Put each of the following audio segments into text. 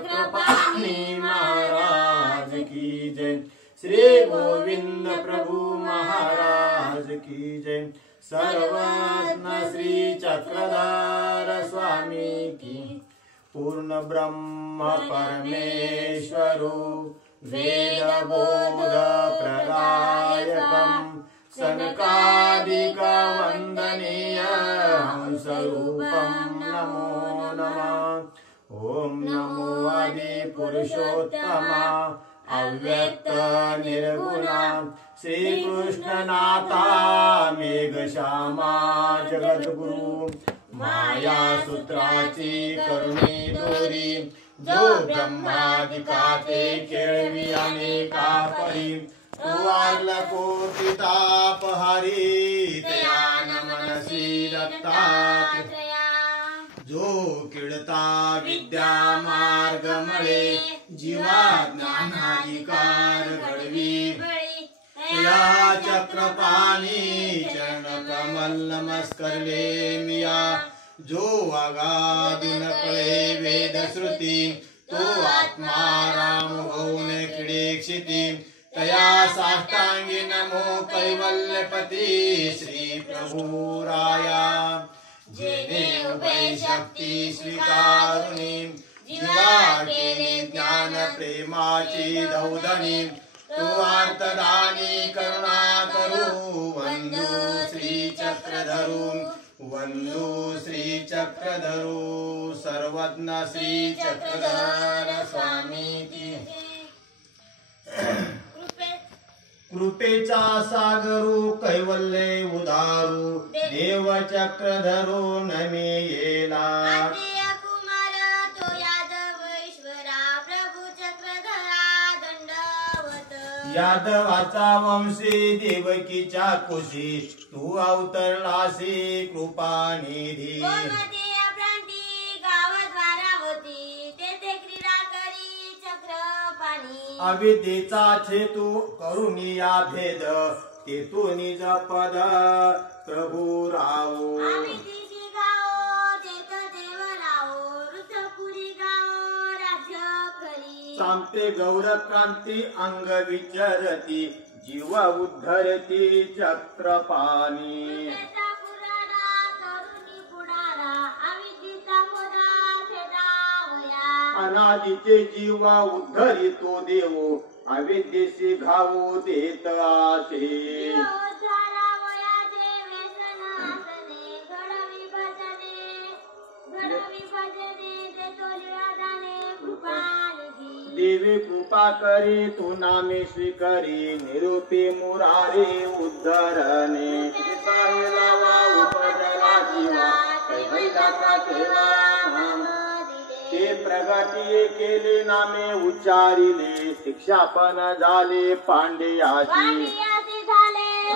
चक्रपाणी महाराज की जय। श्री गोविंद प्रभु महाराज की जय। सर्वज्ञ श्री चक्रधर स्वामी की। पूर्ण ब्रह्म परमेश्वरो वेद बोध प्रदायकम् सनकादिक वंदनीय हंसरूपं नमो नमः। ओम नमो आदि पुरुषोत्तमा अव्यक्त निर्गुणा श्री कृष्णनाथा मेघश्यामा जगद्गुरु माया सूत्राची करुणी दोरी जो ब्रह्मादिकाते केळवी अनेका परी तू वारला कोटी तापहारी तया मनसी दत्तात्रया जो किडता विद्या मार्ग मळे जीवा ज्ञानाधिकार घडवी या चक्रपाणी चरण कमल नमस्कारले मिया जो वागादुन कळे वेद श्रुती तो आत्मा राम होऊन किडे क्षिती तया साष्टांगी नमो कैवल्यपती श्री प्रभु राया जेने उभय शक्ती स्वीकारुनी जीवा केली ज्ञान प्रेमाची दौधनी तो आर्तदानी करुणा करू वंदू श्री चक्रधरू वंदू श्री चक्रधरू सर्वज्ञ श्री चक्रधर स्वामी की। कृपेचा सागरू कैवल्य उदारू देव चक्रधरू नमे येला यादवाचा वंशी देवकीच्या कुशी तू अवतरलासी कृपानिधी अविद्येचा छेतू करुणिया भेद तेतू निज पद प्रभु राव सांगते गौर क्रांती अंग विचरती जीव उद्धरती चक्रपाणी अनादिचे जीवा उद्धरितो देव अविद्येशी घावू देत आशे देवी कृपा करी तू नामे स्वीकारी निरूपी मुरारी उद्धरणे ते प्रगती केले नामे उच्चारिले शिक्षापन झाले पांड्याची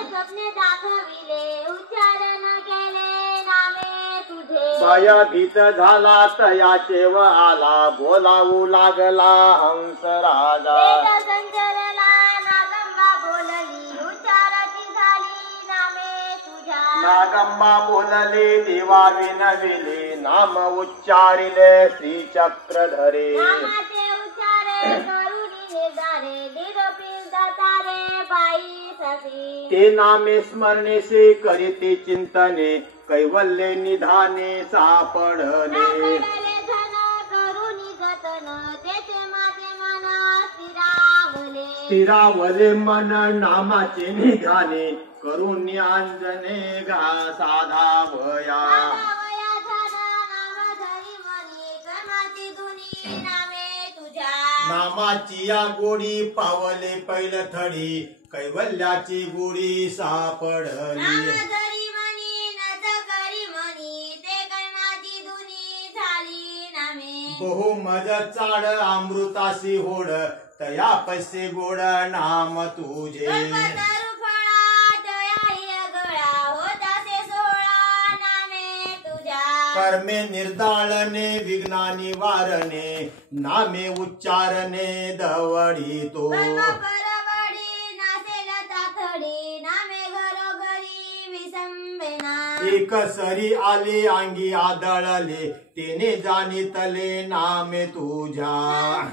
स्वप्ने दाखविले उच्चारण केले नामे तुझे भयभीत झाला तयाचे व आला बोलावू लागला हंस राजा संचरला नागंबा बोलली उच्चाराची झाली नामे तुझ्या नागंबा बोलले देवा विनविले नाम उच्चारिले श्री चक्रधरे नामाचे उच्चारे करुणी निर्धारे निरोपी दातारे बाई सती ते नामे स्मरणे से करीते चिंतने कैवल्य निधाने सापडले स्थिरावले मन नामाचे निघाने करून अंजने घा साधावया नामाची या गोडी पावले पैलथडी कैवल्याची गोडी सापडली बहुमज चाड अमृतासी होड तया पैसे गोड नाम तुझे कर्मे निर्दाळने विघ्ना निवारणे नामे उच्चारणे दवडी तो एकसरी आले अंगी आदळले तिने जाणितले नामे तुझ्या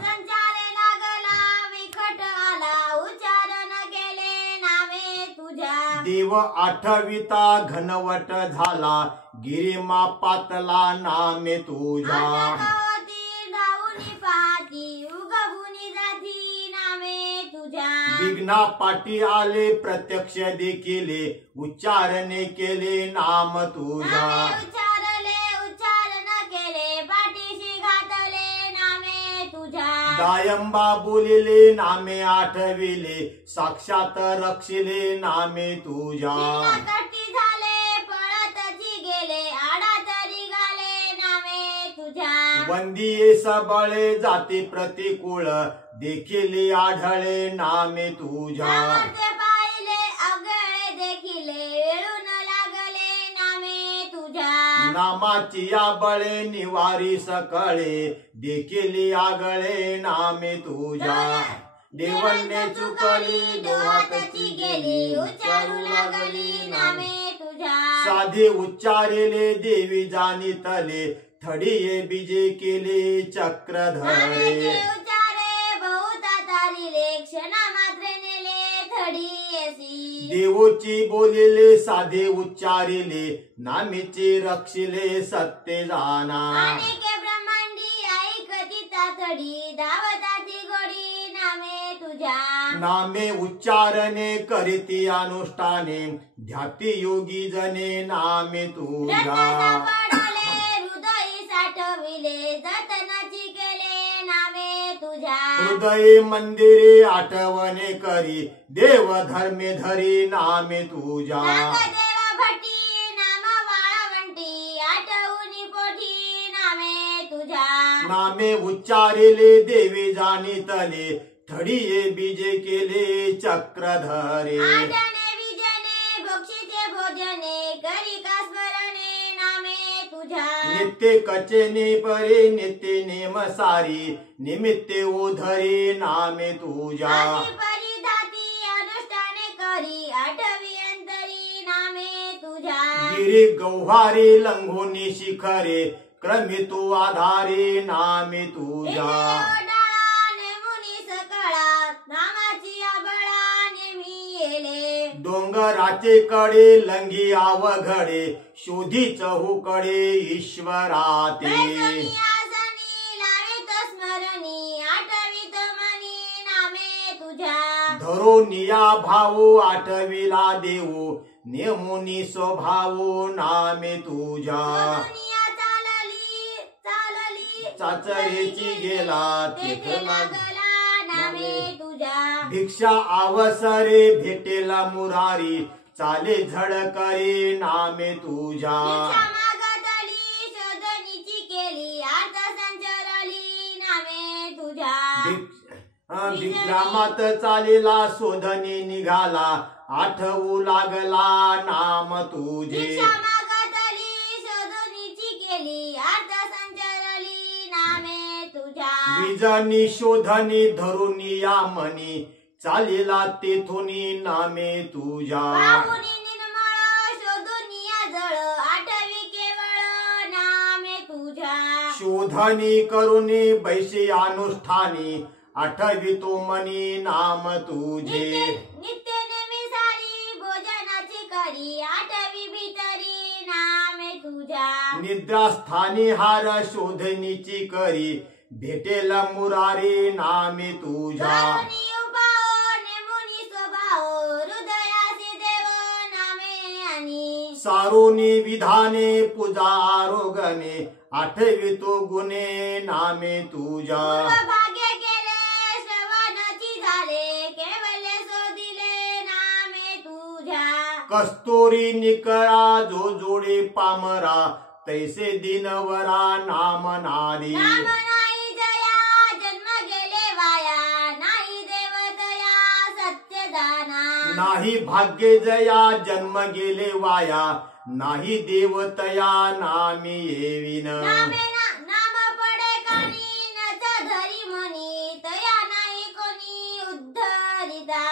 संचारे लागला विकट आला उच्चारण केले नामे तुझ्या देव आठविता घनवट झाला गिरिमापातला नामे तुझ्या अंगावरती धावून पाहती उगवून जाती नामे तुझ्या विघ्ना पाठी आले प्रत्यक्ष देखिले उच्चारणे केले नाम तुझ्या नामे उच्चारले उच्चारण केले पाठीशी घातले नामे तुझ्या दायंबा बोलिले नामे आठविले साक्षात रक्षिले नामे तुझ्या कट्टी झाले पळतची गेले आडा तरी गाले नामे तुझ्या वंदिये सबळे जाती प्रतिकूळ देखिले आढळे नामे तुझ्या सामर्थ्य पाहिले अवघडे देखिले वेळून लागले नामे तुझ्या नामाची या बळे निवारी सकळे देखिले आगळे नामे तुझ्या देवन्ने चुकली डोहातची गेली उच्चारू लागली नामे तुझ्या साधे उच्चारिले देवी जाणितले थडिये बीजे केले चक्रधरे नामेचे उच्चारे बहुता तारिले क्षणा मात्रे नेले थडीयसी देवोची बोलिले साधे उच्चारिले नामेचे रक्षिले सत्य जाना अनेके ब्रह्मांडी ऐकती तातडी धावताची गोडी नामे तुझ्या नामे उच्चारणे करीती अनुष्ठाने ध्याती योगी जने नामे तुझ्या सापडले हृदयी साठविले जतनाची केले नामे तुझ्या हृदय मंदिरे आठवणे करी देव धर्मे धरी नामे तुझ्या नागदेवा भट्टी नाम वाळवंटी आठवून पोठी नामे तुझ्या नामे उच्चारिले देवी जाणितले थडिये बीजे केले चक्रधरे आठणे विजने भक्षीचे भोजने करी का स्मरणे नामे तुझ्या नित्य कचेने परे नित्य नेम सारी निमित्ते ओधरी नामे तुझ्या आधी परिधाती अनुष्ठाने करी आठवी अंतरी नामे तुझ्या गिरी गौहारी लंघोनी शिखरे क्रमितो आधारे नामे तुझ्या डोंगराचे कडे लंगी आवघडे शोधी चहूकडे ईश्वराते धरोनिया भाऊ आठविला देऊ नेमुनी स्वभावो नामे तुझ्या चाचरेची गेला तेथ नामे तुझ्या भिक्षा आवसरे भेटेला मुरारी चाले झडकरी नामे तुझ्या मागतली शोधनीची केली अर्थ संचरली नामे तुझ्या विग्रामात चालेला शोधनी निघाला आठवू लागला नाम तुझे मागतली शोधनीची केली अर्थ संचरली नामे तुझ्या विजनी शोधनी धरुनी या मनी चालेला तेथुनी नामे तुझ्या पाहुणी निर्मळ शोधुनिया जळ आठवी केवळ नामे तुझ्या शोधनी करुणी बैशी अनुष्ठानी आठवितो मनी नाम तुझे नित्य नेमी सारी भोजनाची करी आठवी भीतरी नामे तुझ्या निद्रास्थानी हार शोधनीची करी भेटेल मुरारी नामे तुझ्या करुणी उभाव नेमुनी स्वभाव हृदयासी देव नामे आणि सारोनी विधाने पूजा आरोगणे आठवितो गुणे नामे तुझ्या भाग्य केले श्रवणाची झाले केवले शोधिले नामे तुझ्या कस्तुरी निकळा जो जोडे पामरा तैसे दिनवरा नाम नारी नाम नाही जया जन्म गेले वाया नाही देवतया सत्यदाना नाही भाग्य जया जन्म गेले वाया नाही देवतया नामी येविन नाम पडे कानी नच धरी म्हणी तया नाही कोणी उद्धरिता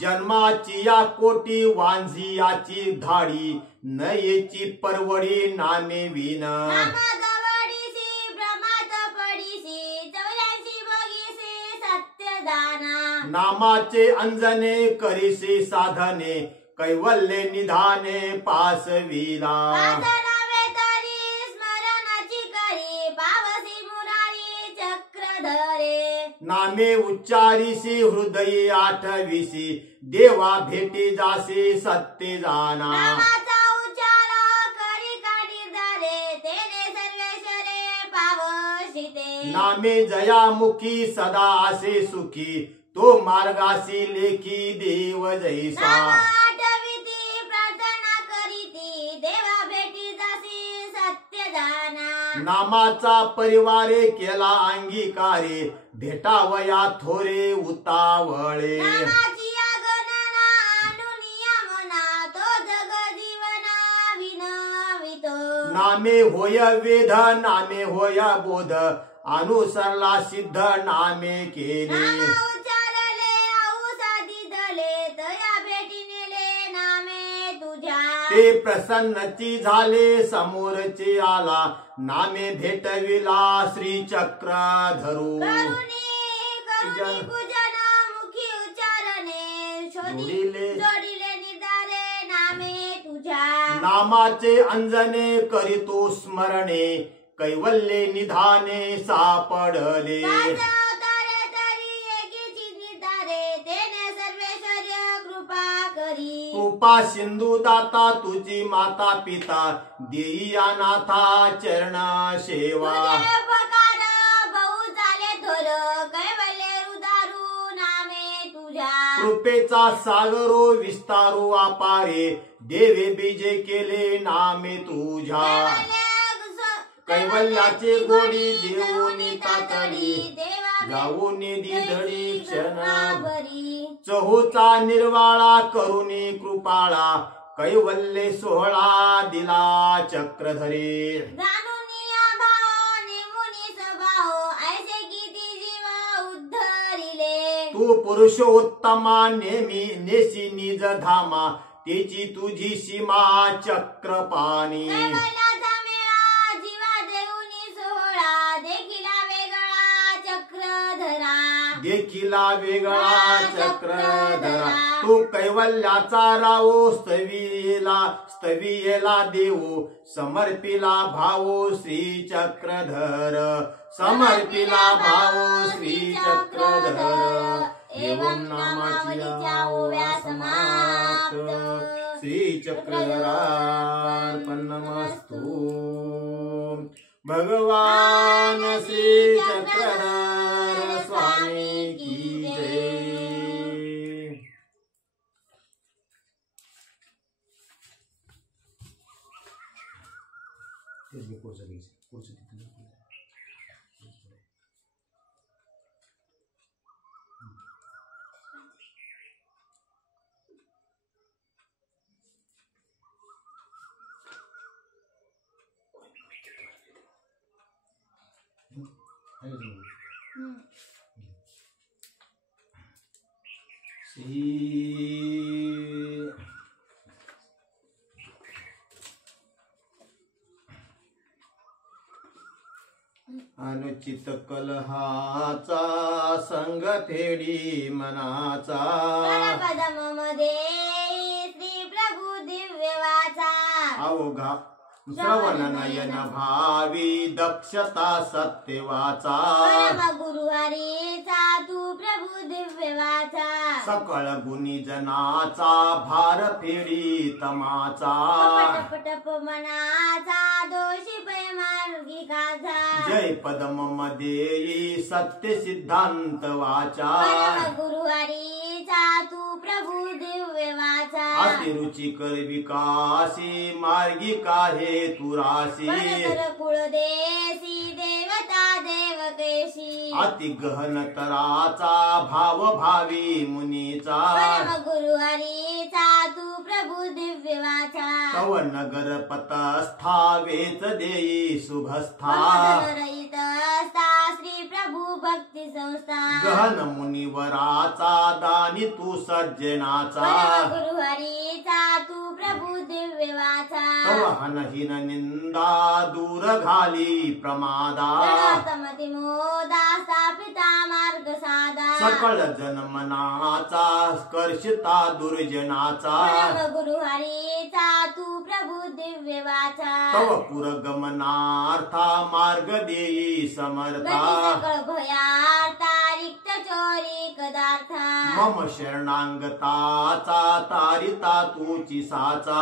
जन्मा नामाची या कोटी वांझी याची धाडी नयेची परवडी नामे विन नाम गवडीसी भ्रमात पडीसी 84 बगीसी सत्य दाना नामाचे अंजने करीसी साधने कैवल्य निधाने पासविला नावे तरी स्मरणाची करी पावसी मुरारी चक्रधरे नामे उच्चारिसी हृदयी आठविसी देवा भेटी जासी सत्य जाना नामाचा उच्चार करी काढी झाले तेने सर्वेश्वरे पावशिते नामे जयामुखी सदा असे सुखी तो मार्गासी लेखी देव जैसा आठविती प्रार्थना करीती देवा भेटी जासी सत्य जाना नामाचा परिवारे केला अंगीकारे भेटावया थोरे उतावळे नामाची गणना अनुनियमना तो जग जीवना विनवितो नामे होय वेद नामे होय बोध अनुसरला सिद्ध नामे केले नाम उच्चारले औषधी दले तया भेटी नेले नामे तुझ्या ते प्रसन्नची झाले समोरचे आला नामे भेटविला श्री चक्रधरू करुणी पूजन मुखी उच्चारणे जोडिले जोडिले निधारे नामे तुझ्या नामाचे अंजने करीतो स्मरणे कैवल्य निधाने सापडले अवतारे तरी एकीची निधारे तेने सर्वेश्वर्य कृपा करी कृपा सिंधू दाता तुझी माता पिता देई अनाथा चरण सेवा तुझे उपकार बहु झाले थोर कैवल्य उदारू नामे तुझ्या कृपेचा सागरो विस्तारो अपारे देवे बीजे केले नामे तुझ्या कैवल्याचे गोडी देऊनी तातडी जाऊनी दिधडी क्षणाभरी चहूचा निर्वाळा करुणी कृपाळा कैवल्य सोहळा दिला चक्रधरे जाणूनिया भाव नेमुनी स्वभाव ऐसे किती जीव उद्धरिले तू पुरुषोत्तमा नेमी नेसी निज धामा तेची तुझी सीमा चक्रपाणी कैवल्याचा मेळा जीवा देऊनी सोहळा देखिला वेगळा चक्रधरा देखिला वेगळा चक्रधरा तू कैवल्याचा रावो स्तवियेला देऊ समर्पिला भावो श्री चक्रधर समर्पिला भावो श्री चक्रधर एवं नामाची ओव्या समाप्त श्री चक्रधरार्पणमस्तु भगवान श्री चक्रधर स्वामी की जय. अनुचित कलहाचा संग फेडी मनाचा पदमध्ये श्री प्रभू दिव्य वाचा अवघा श्रवण नयन भावी दक्षता सत्यवाचा परम गुरुवारीचा तू प्रभू दिव्य वाचा सकळ गुणी जनाचा भार फेडी तमाचा पटपटप मनाचा दोषी पैमार्गिकाचा जय पदम मध्ये सत्य सिद्धांत वाचा परम गुरुवारीचा तू प्रभू दिव्य वाचा अतिरुचिकर विकासी मार्गिका हे तुरासी परतर कुळदेशी देवता देवकेशी अति गहन तराचा भाव भावी मुनीचा परम गुरुवारीचा तू प्रभू दिव्य वाचा तव नगर पतस्था वेच देई शुभस्था रहित श्री श्री प्रभू भक्ती संस्था गहन मुनिवराचा दानी तू सज्जनाचा गुरु हरीचा तू प्रभू दिव्य वाचा तव हनहीन निंदा दूर घाली प्रमादा समती मोदा स्थापिता मार्ग साधा सकळ जन्मनाचा स्पर्शिता दुर्जनाचा गुरु हरीचा तू प्रभू दिव्य वाचा तव पुरगमनार्था मार्ग देई समर्था सकळ भयार्था रिक्त चोरी कदार्था मम शरणांगताचा तारिता तूची साचा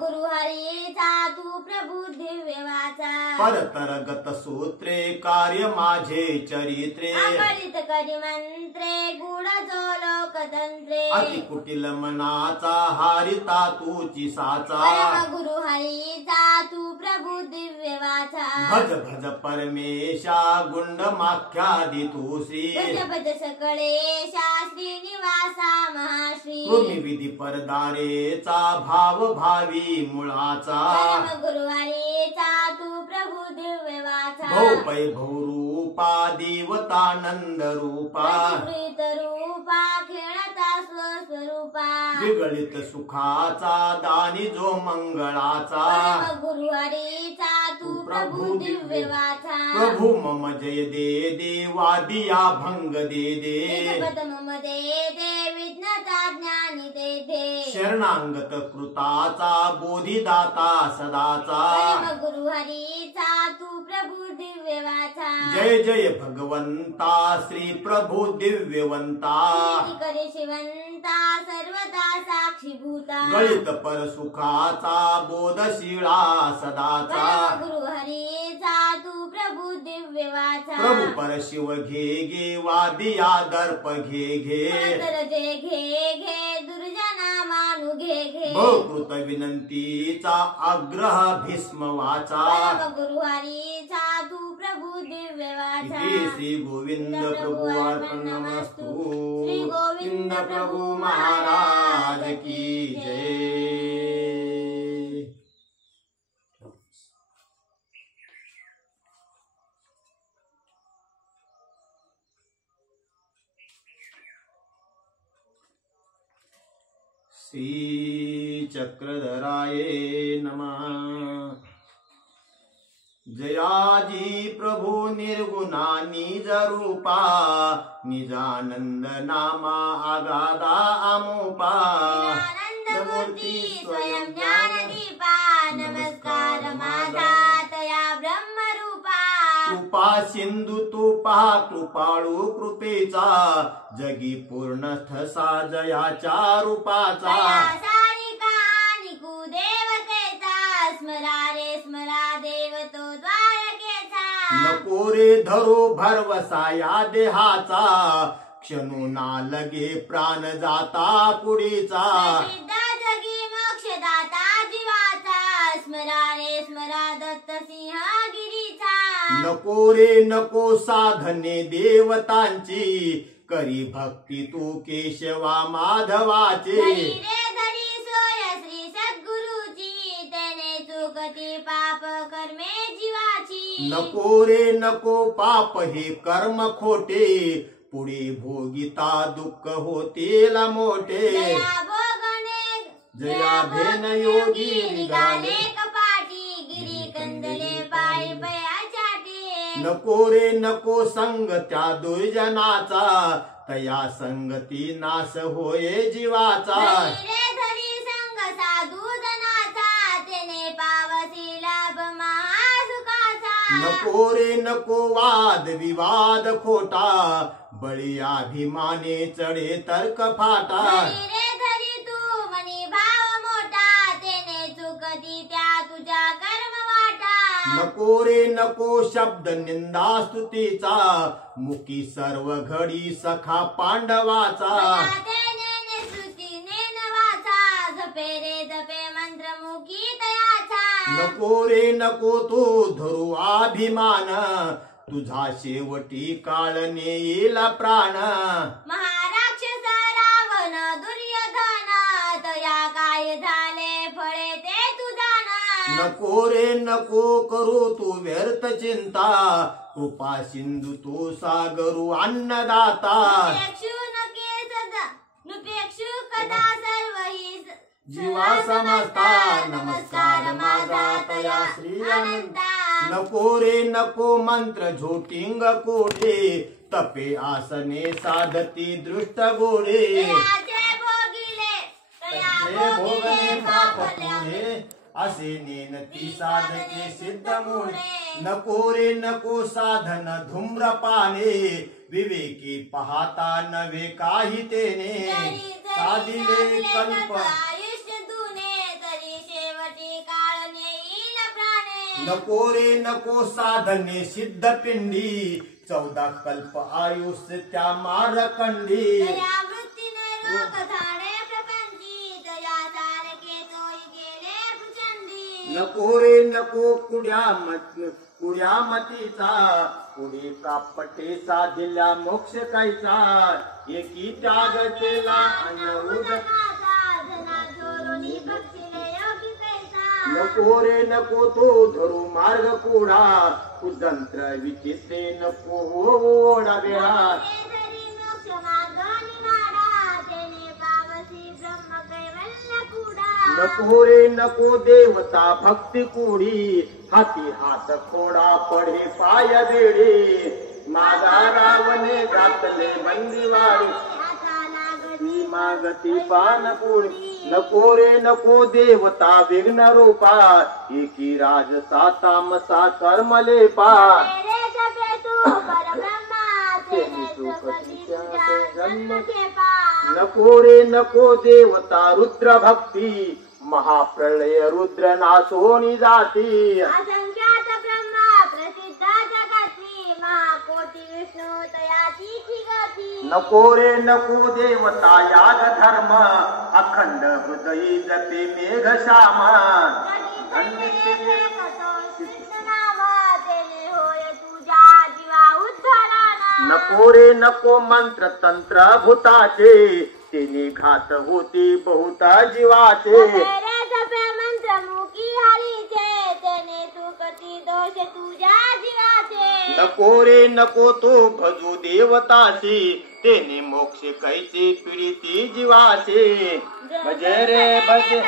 गुरु हरीचा तू प्रभू दिव्य वाचा परतरगत सूत्रे कार्य माझे चरित्रे आकळित करी मंत्रे गुढ लोकतंत्रे अति कुटिल मनाचा हारिता तूची साचा गुरु हरीचा तू प्रभू दिव्य वाचा भज भज परमेशा गुंड माख्यादी तू श्री भज भज सकळेशा श्रीनिवासा महाश्री कृमी विधी परदारेचा भाव भावी मुळाचा गुरु हरीचा तू प्रभू दिव्य वाचा भौपै भौरूपा देवतानंद रूपा प्रीत रूपा खेळता स्वस्वरूपा विगळित सुखाचा दानी जो मंगळाचा गुरु हरीचा तू प्रभू दिव्य वाचा प्रभू मम जय दे देवादिया भंग दे दे मम दे दे विघ्नता ज्ञानी दे दे शरणांगत कृताचा बोधिदाता सदाचा गुरु हरीचा तू प्रभू दिव्य वाचा जय जय भगवंता श्री प्रभू दिव्यवंता करे शिवंता सर्वदा साक्षीभूता गळित परसुखाचा बोधशिळा सदाचा गुरु हरीचा तू प्रभू दिव्य वाचा प्रभु परशिव घे घे वादिया दर्प घे घे तर जे घे घे दुर्जना मानु घे घे बहुकृत विनंतीचा आग्रह भीष्म वाचा गुरु हरीचा तू प्रभू दिव्य वाचा इति श्री गोविंद प्रभु अर्पणमस्तु श्री गोविंद प्रभु महाराज की जय। श्री चक्रधराय नमः। जयाजी प्रभु निर्गुणा निज रूपा निजानंद नामा आगादा अमुपा मूर्ती स्वयं ज्ञान दीपा नमस्कार माझा तया ब्रह्म रूपा कृपा सिंधू तू पहा कृपाळू कृपेचा जगी पूर्ण ठसा जयाच्या रूपाचा सारिका निकुदेवतेचा स्मरा रे स्मरा देव तो द्वारकेचा नको रे धरो भरवसा या देहाचा क्षणू ना लगे प्राण जाता पुढेचा जगी मोक्षदाता जीवाचा स्मरा रे स्मरा दत्त सिंह गिरीचा नको रे नको साधने देवतांची करी भक्ती तू केशवा माधवाचे धरी रे धरी सोय श्री सद्गुरुची त्याने चुकती पाप कर्मे जीवाची नको रे नको पाप हे कर्म खोटे पुढे भोगिता दुःख होतील मोठे जया भोगणे जया भेन योगी निघाले कपाटी गिरी कंदले पायी पयाचाटे नको रे नको संग त्या दुर्जनाचा तया संगती नाश होये जीवाचा रे धरी संग साधू जनाचा त्याने पावसी लाभ महासुखाचा नको रे नको वाद विवाद खोटा बळी अभिमाने चढे तर्क फाटा रे धरी तू मनी भाव मोठा त्याने चुकती त्या तुझ्या कर्म वाटा नको रे नको शब्द निंदा स्तुतीचा मुखी सर्व घडी सखा पांडवाचा त्याने श्रुतीने नवाचा जपे रे जपे मंत्रमुखी तयाचा नको रे नको तू धरू अभिमान तुझा शेवटी काळ नेईल प्राण महाराक्षस रावण दुर्योधन तया काय झाले फळे ते तू जाण नको रे नको करू तू व्यर्थ चिंता, कृपा सिंधू तू सागरू अन्नदाता. नुपेक्षु कदा सर्व हि जीवा समजता, नमस्कार माझा तया श्री अनंता. नको रे नको मंत्र झोटिंग कोडे, तपे आसने साधती दृष्ट गोडे. भोगले पाप पुढे, असे नेनती साधके सिद्ध मोडे. नको रे नको साधन धूम्रपाने, विवेकी पाहता नव्हे काही तेने. साधिले कल्प नको रे नको साधने सिद्ध पिंडी, 14 कल्प आयुष्य त्या मारकंडी. नको रे नको कुड्या मतीचा, पुढे कापटे साधिल्या मोक्ष कायचा. एकी त्याग केला नको रे नको तो धरू मार्ग कोडा, कुदंत्र विचित्रे नको ओढा वेळा. नको रे नको देवता भक्ती कुडी, हाती हात खोडा पडे पाय बेडे. माझा रावणे घातले बंदीवाडी, मागती पानपुडी. नको रे नको देवता विघ्न रूपा, एकी राजसा तामसा कर्मले पा. नको रे नको देवता रुद्र भक्ती, महाप्रलय रुद्र नासोनी जाती. नको रे नको देवता याग धर्म, अखंड हृदयी जपे मेघ श्यामा. नको रे नको मंत्र तंत्र भूताचे, तेने घात होती बहुता जीवाचे. नको रे नको तो भजू देवतासी, तेने मोक्ष कैसे पीडिती जीवाचे. भजे रे भजे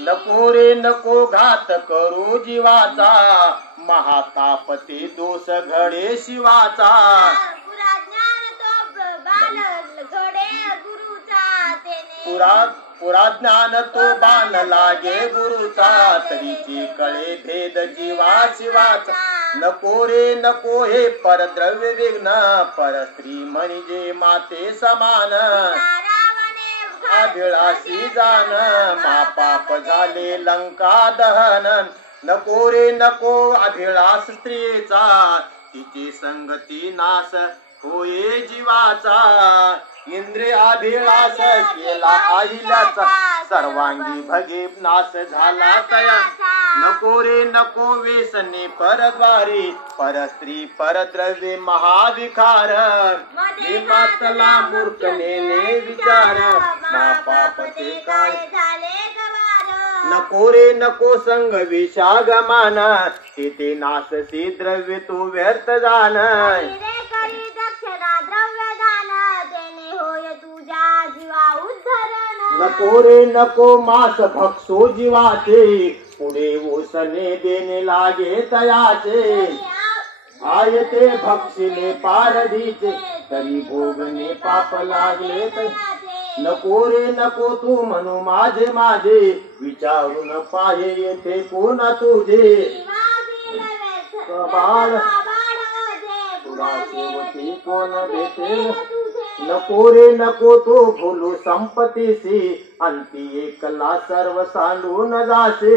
नको रे नको घात करू जीवाचा, महातापती दोष घडे शिवाचा. पुरा ज्ञान तो बाण लागे गुरुचा, तरीची कळे भेद जीवा शिवाचा. नको रे नको हे परद्रव्य विघ्न, परस्त्री म्हणजे माते समान. अभिलाषी जाण महापाप झाले लंका दहन. नको रे नको अभिलाष स्त्रीचा, तिची संगती नाश होये जीवाचा. इंद्रिय अभिलाष केला अहिल्याचा, सर्वांगी भगे नाश झाला तया. नको रे नको व्यसने परद्वारी, परस्त्री परद्रव्ये महाविकार. विमातला मूर्खने विचार, महापाप ते काय. नको रे नको संग विषागमान, तेथे नाशसी द्रव्य तो व्यर्थ जाण. नको रे नको मास भक्षो जीवाचे, पुढे ओसने देणे लागे तयाचे. आयते भक्षिले पारधीचे, तरी भोगणे पाप लागले. नको रे नको तू म्हणू माझे माझे, विचारून पाहे येथे कोण तुझे. बाळ तुला शेवटी कोण देते. नको रे नको तो भूलू संपत्तीसी, अंती एकला सर्व सांडून जासे.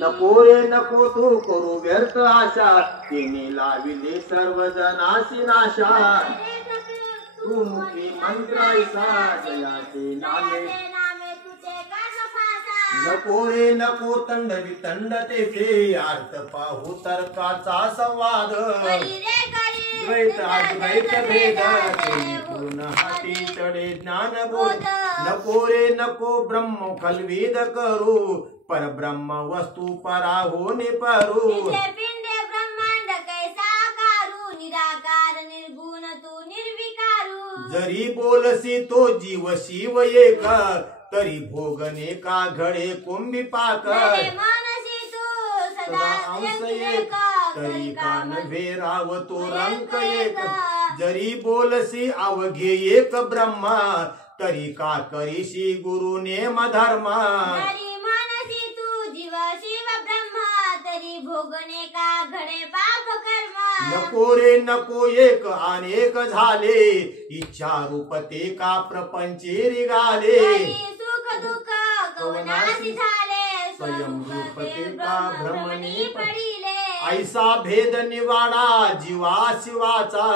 नको रे नको तू करू व्यर्थ आशा, तिने लाविले सर्व जनाशी नाशा. तू मुखी मंत्र ऐसा, जयाचे नामे नको रे नको तंड वितंड तेथे अर्थ पाहू तर्काचा संवाद द्वैत अद्वैत भेद पूर्ण हाती चढे ज्ञान बोध नको रे नको ब्रह्म कल्विद करू परब्रह्म वस्तू पराहोने परू ब्रह्मांड कैसा कारू निराकार निर्गुण तू निर्विकारू जरी बोलसी तो जीव शिव एक तरी भोगने का घडे कुंभी पाक मानसी तू सदा अंश एक तरी कान भेराव तो रंक एक जरी बोलसी अवघे एक ब्रह्म तरी का करीशी गुरु नेम धर्म मानसी तू जीव शिव ब्रह्म तरी भोगणे का घडे पाप कर्म नको रे नको एक अनेक झाले इच्छा रूपते का प्रपंचे रिगाले सुख दुःख कवनासी झाले स्वयं रूपते का भ्रमणी पडिले ऐसा भेद निवाडा जीवा शिवाचा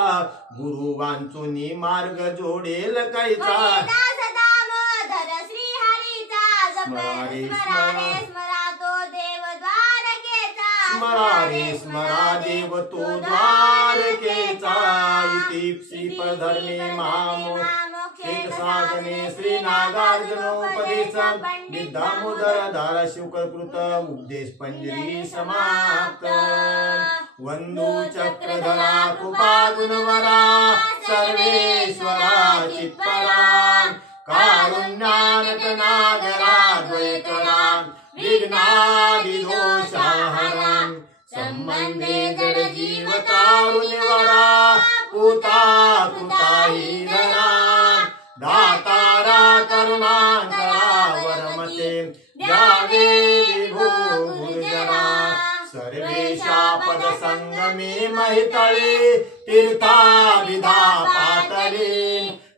गुरु वांचुनी मार्ग जोडेल कैचा श्री हरीचा स्मरारे स्मरा तो देव द्वारकेचा स्मरारे स्मरा देव तो द्वारकेचा इति श्रीपधर्मे महामोक्षे साधने श्री नागार्जुनोपदेशं विद्यामोदर धारा शुक्रकृत उपदेश पंजरी समाप्त वंदू चक्रधरा कृपा गुणवरा सर्वेश्वरा चित्परा कारुण्यानक नागरा द्वैतरा विघ्नादिदोषाहरा संबंधे जड जीव तारुण्यवरा पुता कृताहीनरा दातारा करुणाकरा वरमते द्यावे विभो गुरुजरा सर्वेशा पद संगमे महितळे तीर्था विधा पातळे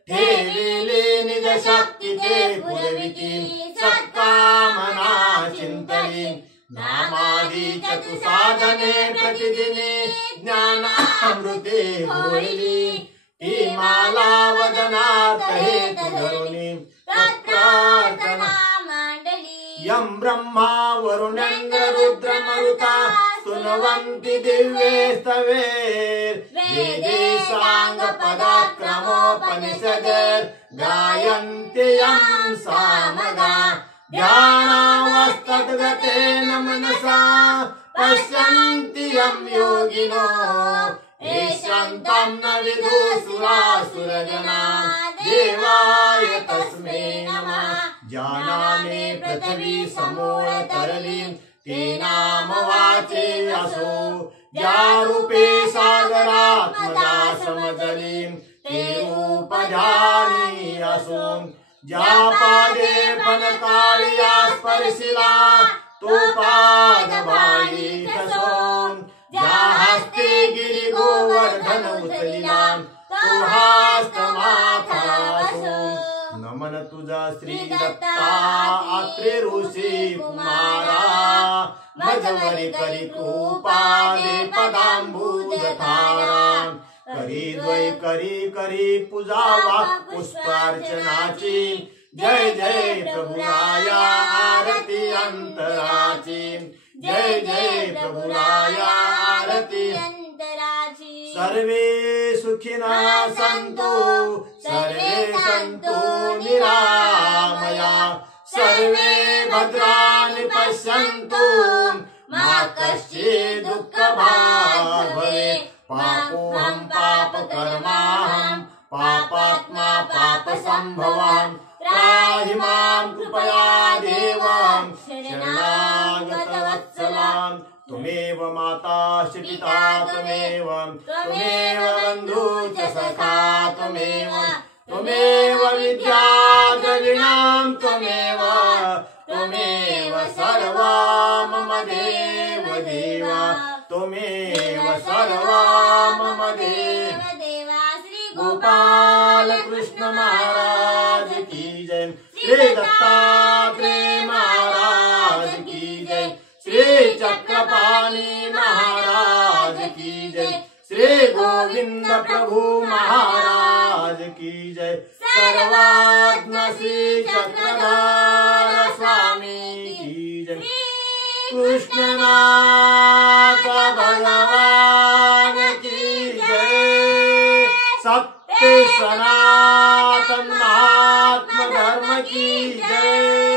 ठेविले निज शक्ती ते पुरविती सत्कामना चिंतली नामादी चतुसाधने प्रतिदिने ज्ञान अमृते होळी ती माला वदनात हेतु धरुणी तत्प्रार्थना यम ब्रह्मा वरुणेंद्र रुद्र मरुता स्तुनवन्ति दिव्ये स्तवे वेदे सांग पदाक्रमोपनिषद गायन्ति यं सामगा ध्यानावस्थितगतेन मनसा पश्यन्ति यं योगिनो येषान्तं न विदुसुरासुरजना देवाय तस्मै नमः जानामि पृथ्वी समूळ तरली तेनाम वाचे असो ज्या रूपे सागरात्मजा समजली ते रूप ध्यानी असो ज्या पादे फनकाळिया स्पर्शिला तो पाद वाळी ठसो ज्या हस्ते गिरी गोवर्धन उचलिला तो हस्त माथा असो नमन तुझा श्री दत्तात्रे ऋषी कुमारा मजवरी करी कृपा दे पदांबुज थारा करी द्वै करी पूजा वाक पुष्पार्चनाची जय जय प्रभुराया आरती अंतराची जय जय प्रभुराया आरती सर्वे सुखिनः सन्तु सर्वे सन्तु निरामया सर्वे भद्राणि पश्यन्तु मा कश्चित् दुःखभाग् भवेत् पापोऽहं पापकर्माहं पापात्मा पापसम्भवं त्राहि मां कृपया देवं शरणागतवत्सलां त्वमेव माता पिता त्वमेव बन्धु च सखा त्वमेव विद्या द्रविणां त्वमेव सर्वा मम देव त्वमेव सर्वा मम देव गोपाल कृष्ण महाराज की जय श्री दत्तात्रेय महाराज की जय श्री चक्रपाणी महाराज की जय श्री गोविंद प्रभु महाराज की जय। सर्वज्ञ श्री चक्रधर स्वामी की जय। कृष्णनाथ भगवान की जय। सत्य सनातन महात्मा धर्म की जय।